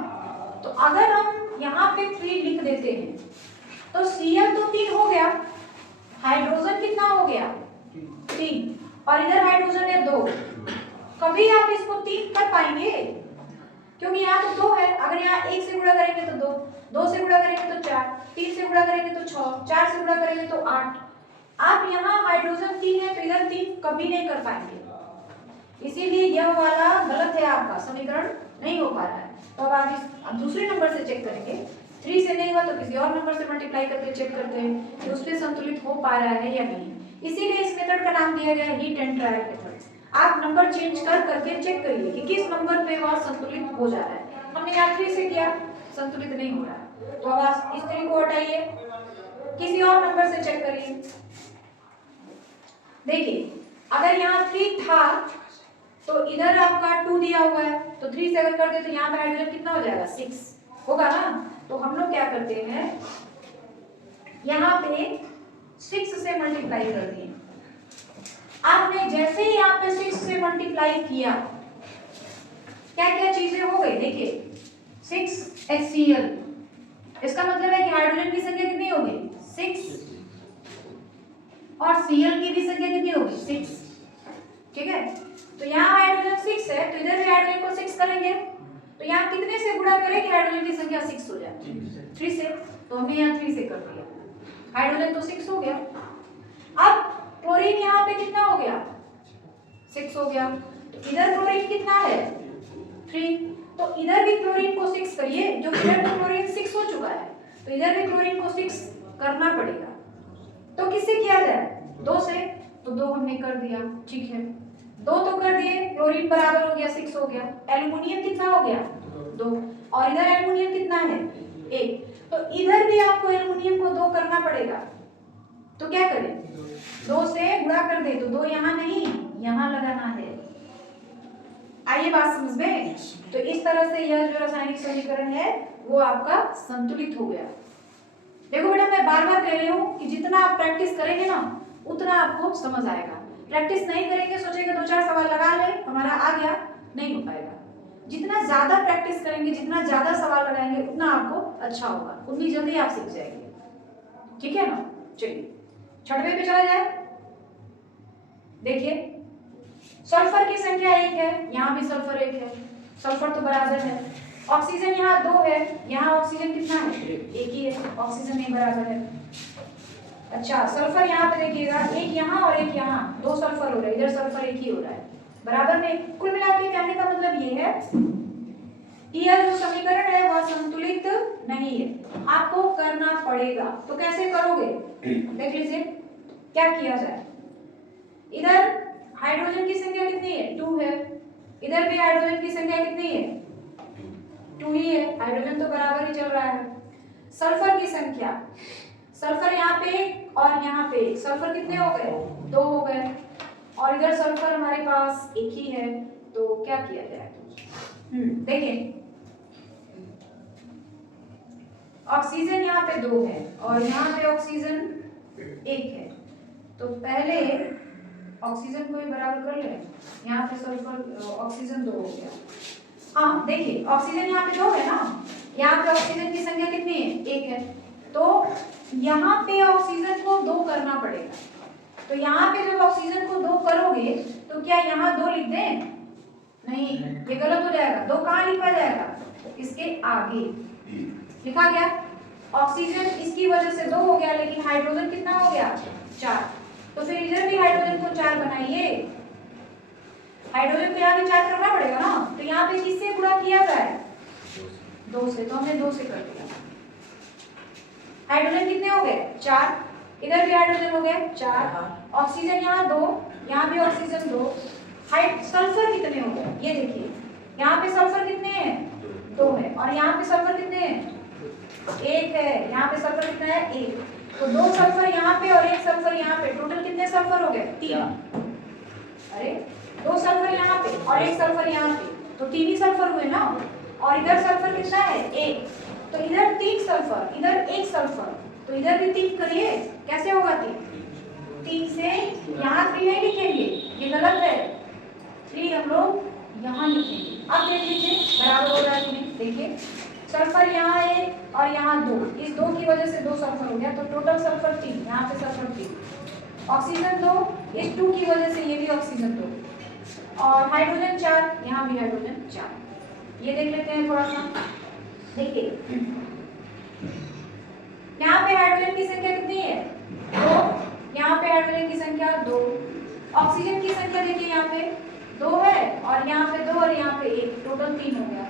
तो अगर हम यहाँ पे 3 लिख देते हैं तो Cl तो 3 हो गया, हाइड्रोजन कितना हो गया? 3, और इधर हाइड्रोजन है 2। कभी आप इसको 3 कर पाएंगे? क्योंकि यहाँ तो 2 है। अगर यहाँ 1 से गुणा करेंगे तो 2, 2 से गुणा करेंगे तो 4, 3 से गुणा करेंगे तो 6, 4 से गुणा करेंगे तो 8। आप यहाँ हाइड्रोजन 3 है तो इधर 3 कभी नहीं कर पाएंगे, इसीलिए यह वाला गलत है, आपका समीकरण नहीं हो पा रहा है। तो अब आप दूसरे नंबर से चेक करेंगे, 3 से नहीं हुआ तो किसी और नंबर से मल्टीप्लाई करके चेक करते हैं कि उसमें संतुलित हो पा रहा है या नहीं। इसीलिए इस मेथड का नाम दिया गया हीट एंड ट्रायल मेथड। आप नंबर चेंज कर करके चेक करिए कि किस नंबर पे वह संतुलित हो जा रहा है। हमने यहाँ 3 से किया, संतुलित नहीं हो रहा है, तो अब आप इस 3 को हटाइए, किसी और नंबर से चेक करिए। देखिए अगर यहाँ 3 था तो इधर आपका 2 दिया हुआ है, तो 3 से अगर कर दे तो यहाँ पे हाइड्रोजन कितना हो जाएगा? 6 होगा ना। तो हम लोग क्या करते हैं, यहाँ पे 6 से मल्टीप्लाई कर दिए। आपने जैसे ही यहाँ पे 6 से मल्टीप्लाई किया, क्या क्या चीजें हो गई? देखिए 6HCl, इसका मतलब है कि हाइड्रोजन की संख्या कितनी होगी? 6, और Cl की भी संख्या कितनी होगी? 6। ठीक है, तो यहाँ हाइड्रोजन 6 है तो इधर भी हाइड्रोजन को 6 करेंगे, तो यहाँ कितने से गुणा करें कि हाइड्रोजन की संख्या 6 हो जाए? 3 से। तो हमने यहाँ 3 से कर दिया, हाइड्रोजन तो 6 हो गया। अब क्लोरीन यहाँ पे कितना हो गया? 6 हो गया। तो इधर क्लोरीन कितना है? 3, तो इधर भी क्लोरीन को 6 करिए, जो इधर तो क्लोरीन 6 हो चुका है तो इधर भी क्लोरीन को 6 करना पड़ेगा। तो किससे किया जाए? 2 से, तो 2 हमने कर दिया, ठीक है। 2 तो कर दिए, क्लोरीन बराबर हो गया 6 हो गया। एल्युमिनियम कितना हो गया? 2, और इधर एल्युमिनियम कितना है? 1, तो इधर भी आपको एल्युमिनियम को 2 करना पड़ेगा। तो क्या करें? 2 से गुणा कर दे, तो 2 यहाँ नहीं, यहाँ लगाना है। आइए बात समझ में। तो इस तरह से यह जो रासायनिक समीकरण है वो आपका संतुलित हो गया। देखो बेटा, मैं बार बार कह रही हूँ कि जितना आप प्रैक्टिस करेंगे ना उतना आपको समझ आएगा। प्रैक्टिस नहीं करेंगे, सोचेंगे 2-4 सवाल लगा ले हमारा आ गया, नहीं हो पाएगा। जितना ज्यादा प्रैक्टिस करेंगे, जितना ज्यादा सवाल लगाएंगे उतना आपको अच्छा होगा, उतनी जल्दी आप सीख जाएंगे। ठीक है ना। चलिए 6वें पे चला जाए। देखिए सल्फर की संख्या 1 है, यहाँ भी सल्फर 1 है, सल्फर तो बराबर है। ऑक्सीजन यहाँ 2 है, यहाँ ऑक्सीजन कितना है? 1 ही है, ऑक्सीजन नहीं बराबर है। अच्छा सल्फर यहाँ पे देखिएगा, 1 यहाँ और 1 यहाँ, 2 सल्फर हो रहा है, इधर सल्फर 1 ही हो रहा है, बराबर में। कुल मिला के कहने का मतलब ये है कि यह जो समीकरण है वह संतुलित नहीं है, आपको करना पड़ेगा। तो कैसे करोगे? देख लीजिए क्या किया जाए। इधर हाइड्रोजन की संख्या कितनी है? 2 है, इधर भी हाइड्रोजन की संख्या कितनी है? 2 ही है, हाइड्रोजन तो बराबर ही चल रहा है। सल्फर की संख्या, सल्फर यहाँ पे और यहाँ पे सल्फर कितने हो गए? 2 हो गए, और इधर सल्फर हमारे पास 1 ही है, तो क्या किया जाए? देखिए ऑक्सीजन यहाँ पे 2 है और यहाँ पे ऑक्सीजन 1 है, तो पहले ऑक्सीजन को ही बराबर कर ले। यहाँ पे सल्फर ऑक्सीजन 2 हो गया। हाँ देखिए ऑक्सीजन यहाँ पे 2 है ना, यहाँ पे ऑक्सीजन की संख्या कितनी है? 1 है, तो यहाँ पे ऑक्सीजन को 2 करना पड़ेगा। तो यहाँ पे जब ऑक्सीजन को 2 करोगे तो क्या यहाँ 2 लिख दें? नहीं, ये गलत हो जाएगा। 2 कहाँ लिखा जाएगा? इसके आगे लिखा गया। ऑक्सीजन इसकी वजह से 2 हो गया, लेकिन हाइड्रोजन कितना हो गया? 4, तो फिर इधर भी हाइड्रोजन को 4 बनाइए। हाइड्रोजन को यहाँ भी 4 करना पड़ेगा ना, तो यहाँ पे किससे गुणा किया जाए? 2 से, तो हमने 2 से कर दिया। हाइड्रोजन कितने हो गए? 4, इधर भी हाइड्रोजन हो गए 4, ऑक्सीजन यहाँ 2, यहाँ भी ऑक्सीजन 2, सल्फर कितने हो गए? ये देखिए यहाँ पे सल्फर कितने हैं? 2 है, और यहाँ पे सल्फर कितने हैं? 1 है, यहाँ पे सल्फर कितना है? 1, तो 2 सल्फर यहाँ पे और 1 सल्फर यहाँ पे, टोटल कितने सल्फर हो गए? 3। अरे 2 सल्फर यहाँ पे और 1 सल्फर यहाँ पे, तो 3 ही सल्फर हुए ना। और इधर सल्फर कितना है? 1, तो इधर 3 सल्फर, इधर 1 सल्फर, तो इधर भी 3 करिए। कैसे होगा 3? अब देख लीजिए बराबर हो रहा है कि नहीं। देखिए सल्फर यहाँ एक और यहाँ दो, इस दो की वजह से दो सल्फर हो गया, तो टोटल सल्फर 3, यहाँ पे सल्फर 3, ऑक्सीजन 2, इस 2 की वजह से ये भी ऑक्सीजन 2, और हाइड्रोजन 4, यहाँ भी हाइड्रोजन 4। ये देख लेते हैं थोड़ा सा। देखिए यहाँ पे हाइड्रोजन की संख्या कितनी है 2, यहाँ पे हाइड्रोजन की संख्या 2, ऑक्सीजन की संख्या देखिए यहाँ पे 2 है और यहाँ पे 2 और यहाँ पे 1, टोटल 3 हो गया।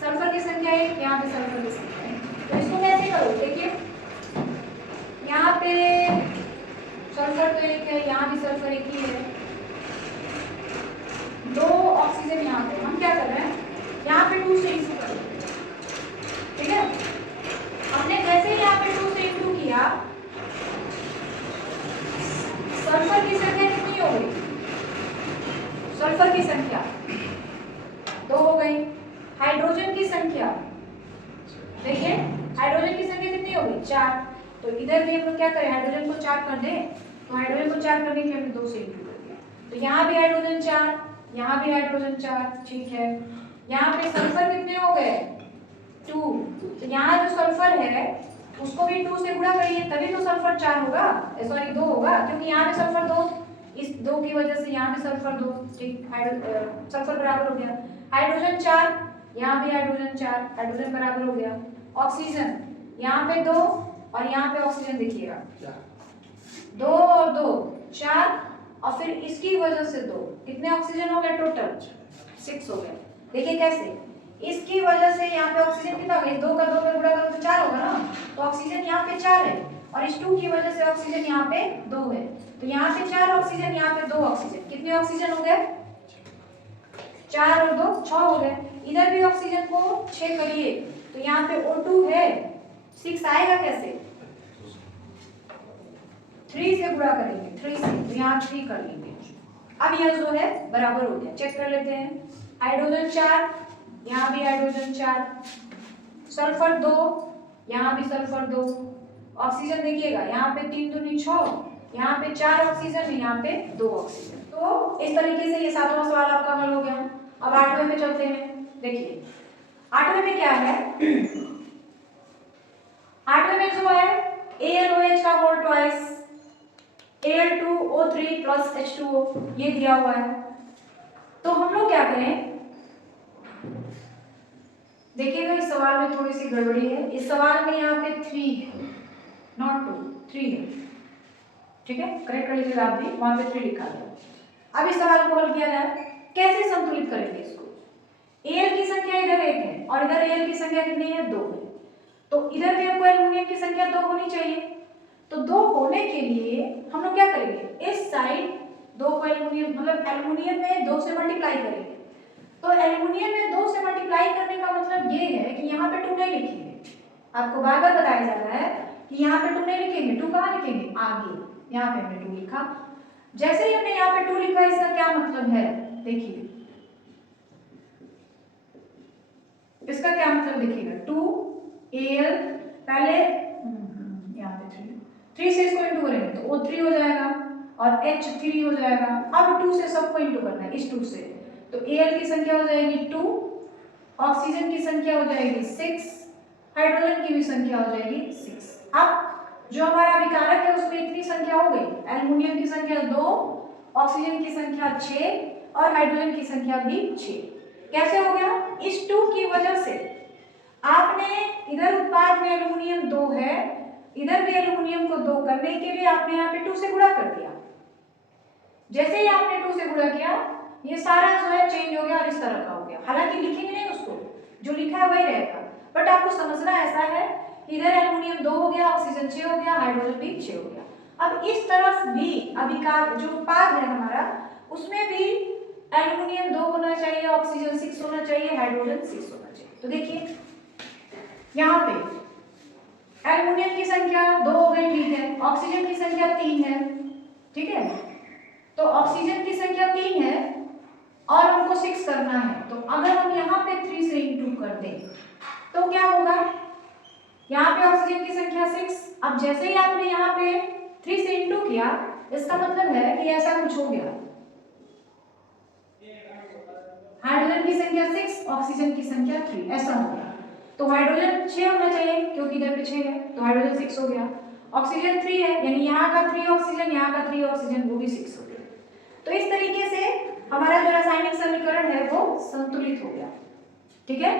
सल्फर की संख्या 1, यहाँ पे सल्फर की संख्या 1। तो इसको कैसे करो, देखिए यहाँ पे सल्फर तो 1 है, यहाँ भी सल्फर 1 ही है, 2 ऑक्सीजन यहाँ पे, हम क्या कर रहे हैं यहाँ पे 2 से इंटू कर रहे हैं, ठीक है। हमने जैसे ही यहाँ पे 2 से इंटू किया, सल्फर की संख्या कितनी हो गई, सल्फर की संख्या 2 हो गई। हाइड्रोजन की संख्या देखिए, हाइड्रोजन की संख्या कितनी हो गई 4, तो इधर भी हम लोग क्या करें, हाइड्रोजन को 4 कर दें, तो हाइड्रोजन को 4 करने के लिए हमने 2 से इंटू कर दिया, तो यहाँ भी हाइड्रोजन 4, यहाँ भी हाइड्रोजन 4, ठीक है। यहाँ पे सल्फर कितने हो गए 2, तो यहाँ जो सल्फर है उसको भी 2 से गुणा करिए, तभी तो सल्फर 4 होगा, सॉरी 2 होगा, क्योंकि यहाँ पे सल्फर 2, इस 2 की वजह से यहाँ पे सल्फर 2, ठीक, सल्फर बराबर हो गया। हाइड्रोजन 4, यहाँ भी हाइड्रोजन 4, हाइड्रोजन बराबर हो गया। ऑक्सीजन यहाँ पे 2 और यहाँ पे ऑक्सीजन देखिएगा 2 और 2 4, और फिर इसकी वजह से 2, कितने ऑक्सीजन हो गए टोटल 6 हो गए। देखिए कैसे, इसकी वजह से यहाँ पे ऑक्सीजन कितना हो गया, 2 का 2 पे गुणा करो तो 4 होगा ना, तो ऑक्सीजन यहाँ पे 4 है, और इस 2 की वजह से ऑक्सीजन यहाँ पे 2 है, तो यहाँ पे 4 ऑक्सीजन, यहाँ पे 2 ऑक्सीजन, कितने ऑक्सीजन हो गए 4 और 2 6 हो गए। इधर भी ऑक्सीजन को 6 करिए, तो यहाँ पे O2 है 6 आएगा कैसे, 3 से गुणा करेंगे, 3 से, तो यहाँ 3 कर लेंगे। अब यह जो है बराबर हो गया, चेक कर लेते हैं। हाइड्रोजन 4, यहाँ भी हाइड्रोजन 4, सल्फर 2, यहाँ भी सल्फर 2, ऑक्सीजन देखिएगा यहाँ पे 3 दूनी 6, यहाँ पे 4 ऑक्सीजन, यहाँ पे 2 ऑक्सीजन। तो इस तरीके से ये 7वां सवाल आपका हल हो गया। अब 8वें में चलते हैं। देखिए 8वें में क्या है, 8वें में जो है AlOH का whole twice Al2O3 plus H2O ये दिया हुआ है, तो हम लोग क्या करें, देखिएगा इस सवाल में थोड़ी सी गड़बड़ी है, इस सवाल में यहाँ पे 3 है नॉट 2, 3 है, ठीक है, करेक्ट कर लीजिएगा आप भी, वहां पे 3 लिखा गया। अब इस सवाल को हल किया जाए, कैसे संतुलित करेंगे इसको, Al की संख्या इधर 1 है और इधर Al की संख्या कितनी है 2 है, तो इधर भी हमको एल्युमिनियम की संख्या 2 होनी चाहिए, तो 2 होने के लिए हम लोग क्या करेंगे, इस साइड 2 को एल्युमिनियम मतलब एल्युमिनियम में 2 से मल्टीप्लाई करेंगे, तो एल्युमिनियम में 2 से मल्टीप्लाई करने का मतलब ये है कि यहाँ पे 2 नहीं लिखेंगे, आपको बार बार बताया जा रहा है कि यहाँ पे 2 नहीं लिखेंगे, 2 कहाँ लिखेंगे आगे, यहाँ पे हमने 2 लिखा, जैसे ही हमने यहाँ पे 2 लिखा इसका क्या मतलब है, देखिए इसका क्या मतलब देखिएगा, 2Al पहले यहाँ पे 3 से इसको इंटू करेंगे तो O3 हो जाएगा और H3 हो जाएगा। अब 2 से सबको इंटू करना है, इस 2 से, तो Al की संख्या हो जाएगी 2, ऑक्सीजन की संख्या हो जाएगी 6, हाइड्रोजन की भी संख्या हो जाएगी 6। अब जो हमारा अभिकारक है उसमें इतनी संख्या हो गई, एल्युमिनियम की संख्या 2, ऑक्सीजन की संख्या 6 और हाइड्रोजन की संख्या भी 6। कैसे हो गया, इस 2 की वजह से आपने इधर उत्पाद में एल्युमिनियम 2 है, इधर भी एल्युमिनियम को 2 करने के लिए आपने यहाँ पे 2 से गुणा कर दिया, जैसे ही आपने 2 से गुणा किया ये सारा जो है चेंज हो गया और इस तरह का हो गया, हालांकि लिखेंगे नहीं उसको, जो लिखा है वही रहेगा, बट आपको समझना ऐसा है इधर एल्युमिनियम 2 हो गया, ऑक्सीजन 6 हो गया, हाइड्रोजन भी 6 हो गया। अब इस तरफ भी अभिकार जो उत्पाद है हमारा उसमें भी एल्युमिनियम 2 होना चाहिए, ऑक्सीजन 6 होना चाहिए, हाइड्रोजन 6 होना चाहिए। तो देखिए यहाँ पे एल्युमिनियम की संख्या 2 हो गई, ठीक है, ऑक्सीजन की संख्या 3 है, ठीक है, तो ऑक्सीजन की संख्या 3 है और हमको 6 करना है, तो अगर हम यहाँ पे 3 से इंटू कर दें तो क्या होगा, यहाँ पे ऑक्सीजन की संख्या 6, अब जैसे ही आपने यहाँ पे 3 से इंटू किया इसका मतलब है कि ऐसा कुछ हो गया, हाइड्रोजन की संख्या 6, ऑक्सीजन की संख्या 3, ऐसा हो गया। तो हाइड्रोजन 6 होना चाहिए क्योंकि इधर पे 6 है, तो हाइड्रोजन 6 हो गया। ऑक्सीजन 3 है, यानी यहाँ का 3 ऑक्सीजन, यहाँ का 3 ऑक्सीजन, वो भी 6 हो गया। तो इस तरीके से हमारा जो रासायनिक समीकरण है वो संतुलित हो गया। ठीक है,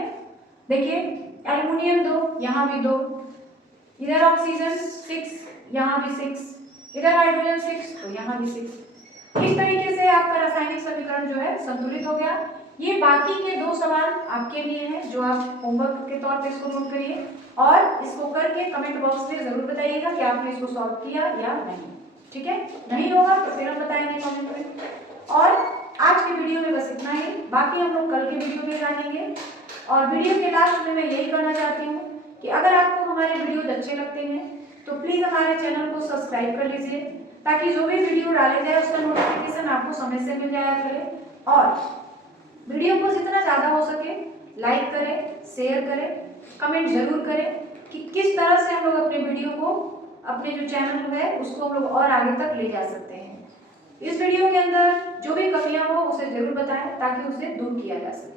देखिए एल्युमिनियम 2, यहाँ भी 2, इधर ऑक्सीजन 6, यहाँ भी 6, इधर हाइड्रोजन 6, तो यहाँ भी 6। इस तरीके से आपका रासायनिक समीकरण जो है संतुलित हो गया। ये बाकी के 2 सवाल आपके लिए हैं जो आप होमवर्क के तौर पे इसको नोट करिए और इसको करके कमेंट बॉक्स में जरूर बताइएगा कि आपने इसको सॉल्व किया या नहीं। ठीक है, नहीं होगा तो फिर हम बताएंगे कमेंट में। और आज की वीडियो में बस इतना ही, बाकी हम लोग कल के वीडियो में जानेंगे। और वीडियो के लास्ट में मैं यही कहना चाहती हूँ कि अगर आपको हमारे वीडियोज अच्छे लगते हैं तो प्लीज़ हमारे चैनल को सब्सक्राइब कर लीजिए, ताकि जो भी वीडियो डाले जाए उसका नोटिफिकेशन आपको समय से मिल जाया करे। और वीडियो को जितना ज़्यादा हो सके लाइक करें, शेयर करें, कमेंट जरूर करें कि किस तरह से हम लोग अपने वीडियो को, अपने जो चैनल है उसको हम लोग और आगे तक ले जा सकते हैं। इस वीडियो के अंदर जो भी कमियां हो उसे जरूर बताएं ताकि उसे दूर किया जा सके।